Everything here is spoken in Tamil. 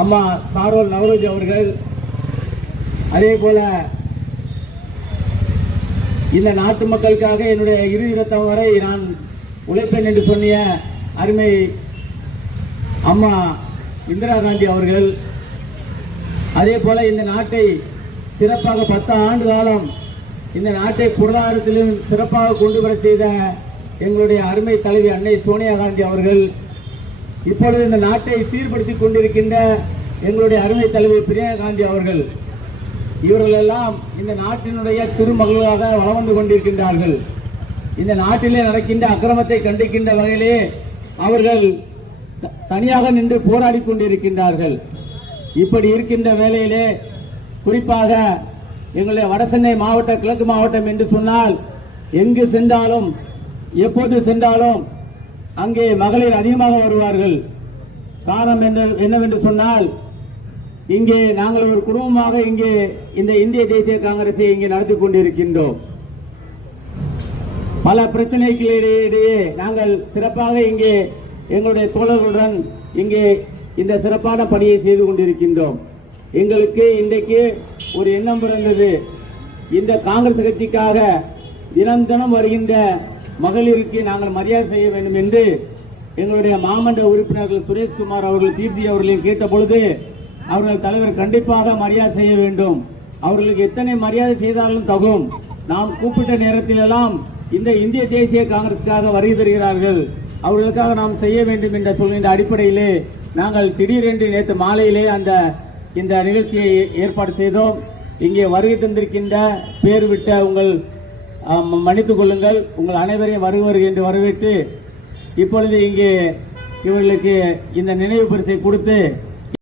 அம்மா சாரோல் நவரோஜ் அவர்கள் அதே போல இந்த நாட்டு மக்களுக்காக என்னுடைய இறுதி ரத்தம் வரை நான் உழைப்பேன் என்று சொன்னிய அருமை அம்மா இந்திரா காந்தி அவர்கள் அதே போல இந்த நாட்டை சிறப்பாக பத்து ஆண்டு காலம் இந்த நாட்டை பொருளாதாரத்திலும் சிறப்பாக கொண்டு வர செய்த எங்களுடைய அருமை தலைவி அன்னை சோனியா காந்தி அவர்கள் இப்பொழுது இந்த நாட்டை சீர்படுத்தி கொண்டிருக்கின்ற எங்களுடைய அருமை தலைவர் பிரியங்கா காந்தி அவர்கள் இவர்கள் எல்லாம் இந்த நாட்டினுடைய திருமகளாக வளர்ந்து வந்து கொண்டிருக்கின்றார்கள். இந்த நாட்டிலே நடக்கின்ற அக்கிரமத்தை கண்டிக்கின்ற வகையிலே அவர்கள் த- தனியாக நின்று போராடி கொண்டிருக்கின்றார்கள். இப்படி இருக்கின்ற வேலையிலே குறிப்பாக எங்களுடைய வடசென்னை மாவட்ட கிழக்கு மாவட்டம் என்று சொன்னால் எங்கு சென்றாலும் எப்போது சென்றாலும் அங்கே மகளிர் அதிகமாக வருவார்கள். காரணம் என்ன என்னவென்று சொன்னால் இங்கே நாங்கள் ஒரு குடும்பமாக இங்கே இந்த இந்திய தேசிய காங்கிரஸை இங்கே நடத்தி கொண்டிருக்கின்றோம். பல பிரச்சனைகளிடையே நாங்கள் சிறப்பாக இங்கே எங்களுடைய தோழர்களுடன் இங்கே இந்த சிறப்பான பணியை செய்து கொண்டிருக்கின்றோம். எங்களுக்கு இன்றைக்கு ஒரு எண்ணம் பிறந்தது. இந்த காங்கிரஸ் கட்சிக்காக தினம் தினம் வருகின்ற மகளிருக்கு நாங்கள் மரியாதை செய்ய வேண்டும் என்று எங்களுடைய மாமன்ற உறுப்பினர்கள் சுரேஷ்குமார் அவர்கள் தீப்தி அவர்களையும் கேட்ட பொழுது அவர்கள் தலைவர் கண்டிப்பாக மரியாதை செய்ய வேண்டும். அவர்களுக்கு எத்தனை மரியாதை செய்தாலும் தகும். நாம் கூப்பிட்ட நேரத்திலெல்லாம் இந்த இந்திய தேசிய காங்கிரஸுக்காக வருகை தருகிறார்கள். அவர்களுக்காக நாம் செய்ய வேண்டும் என்ற சொல்கின்ற அடிப்படையிலே நாங்கள் திடீரென்று நேற்று மாலையிலே அந்த இந்த நிகழ்ச்சியை ஏற்பாடு செய்தோம். இங்கே வருகை தந்திருக்கின்ற பேர் விட்ட உங்கள் மன்னித்துக் கொள்ளுங்கள். உங்கள் அனைவரையும் வருவர் என்று வரவேற்று இப்பொழுது இங்கே இவர்களுக்கு இந்த நினைவு பரிசை கொடுத்து